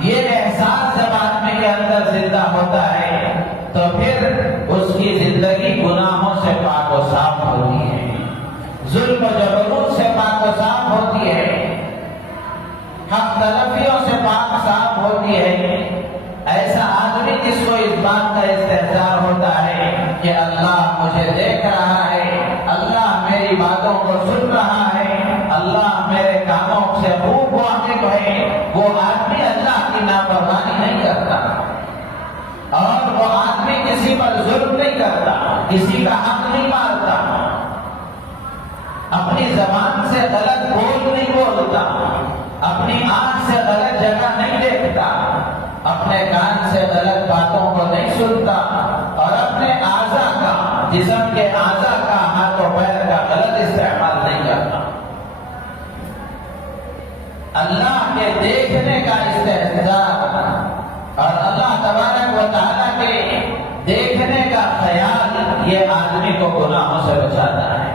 یہ احساس جب آدمی کے اندر زندہ ہوتا ہے تو پھر اس کی زندگی گناہوں سے پاک و صاف ہوتی ہے، ظلم و جبروت سے پاک و صاف ہوتی ہے، حق تلفیوں سے پاک صاف ہوتی ہے۔ ایسا آدمی جس کو اس بات کا استحضار ہوتا ہے کہ اللہ مجھے دیکھ رہا ہے، اللہ میری باتوں کو سن رہا ہے، اللہ میرے کاموں سے خوب واقف ہے، وہ آدمی اللہ کی نافرمانی نہیں کرتا، اور وہ آدمی کسی پر ظلم نہیں کرتا، کسی کا حق نہیں مارتا، اپنی زبان سے غلط بول نہیں بولتا، اپنی آنکھ سے غلط جگہ نہیں دیکھتا، اپنے کان سے غلط باتوں کو نہیں سنتا، اور اپنے اعضاء کا، جسم کے اعضاء کا، ہاتھ و پیر کا غلط استعمال نہیں کرتا۔ اللہ کے دیکھنے کا استحضار اور اللہ تبارک و تعالیٰ کے دیکھنے کا خیال یہ آدمی کو گناہوں سے بچاتا ہے۔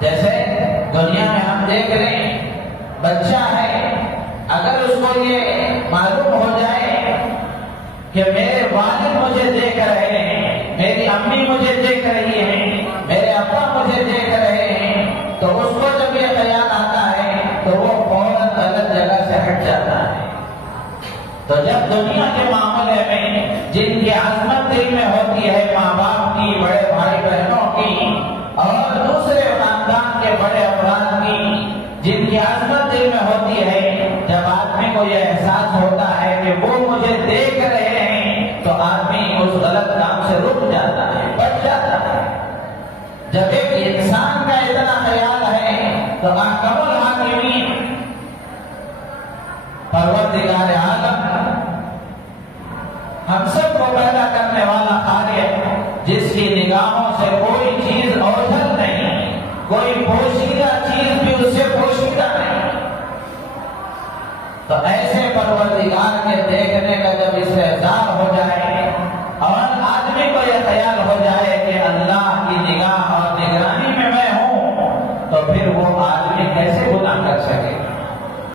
جیسے دنیا میں ہم دیکھ رہے ہیں، بچہ ہے، اگر اس کو یہ معلوم ہو جائے کہ میرے والد مجھے دیکھ رہے ہیں، میری امی مجھے دیکھ رہی ہیں، میرے ابا مجھے دیکھ رہے ہیں، تو اس کو جب یہ خیال آتا ہے تو وہ فوراً غلط جگہ سے ہٹ جاتا ہے۔ تو جب دنیا کے معاملے میں جن کی عظمت دل میں ہوتی ہے، ماں باپ کی، بڑے بھائی بہنوں کی، اور دوسرے خاندان کے بڑے افراد کی، جن کی عظمت دل میں ہوتی ہے، جب آدمی کو یہ احساس ہوتا ہے کہ وہ مجھے دیکھ رہے ہیں تو آدمی اس غلط کام سے رک جاتا ہے، بچ جاتا ہے۔ جب ایک انسان کا اتنا خیال ہے تو احکم الحاکمین پروردگار عالم ہم سب کو پیدا کرنے والا خالق، جس کی نگاہوں سے کوئی چیز اوجھل نہیں، کوئی پوشیدہ چیز بھی اس سے پوشیدہ نہیں، تو ایسے پروردگار کے دیکھنے کا جب استحضار ہو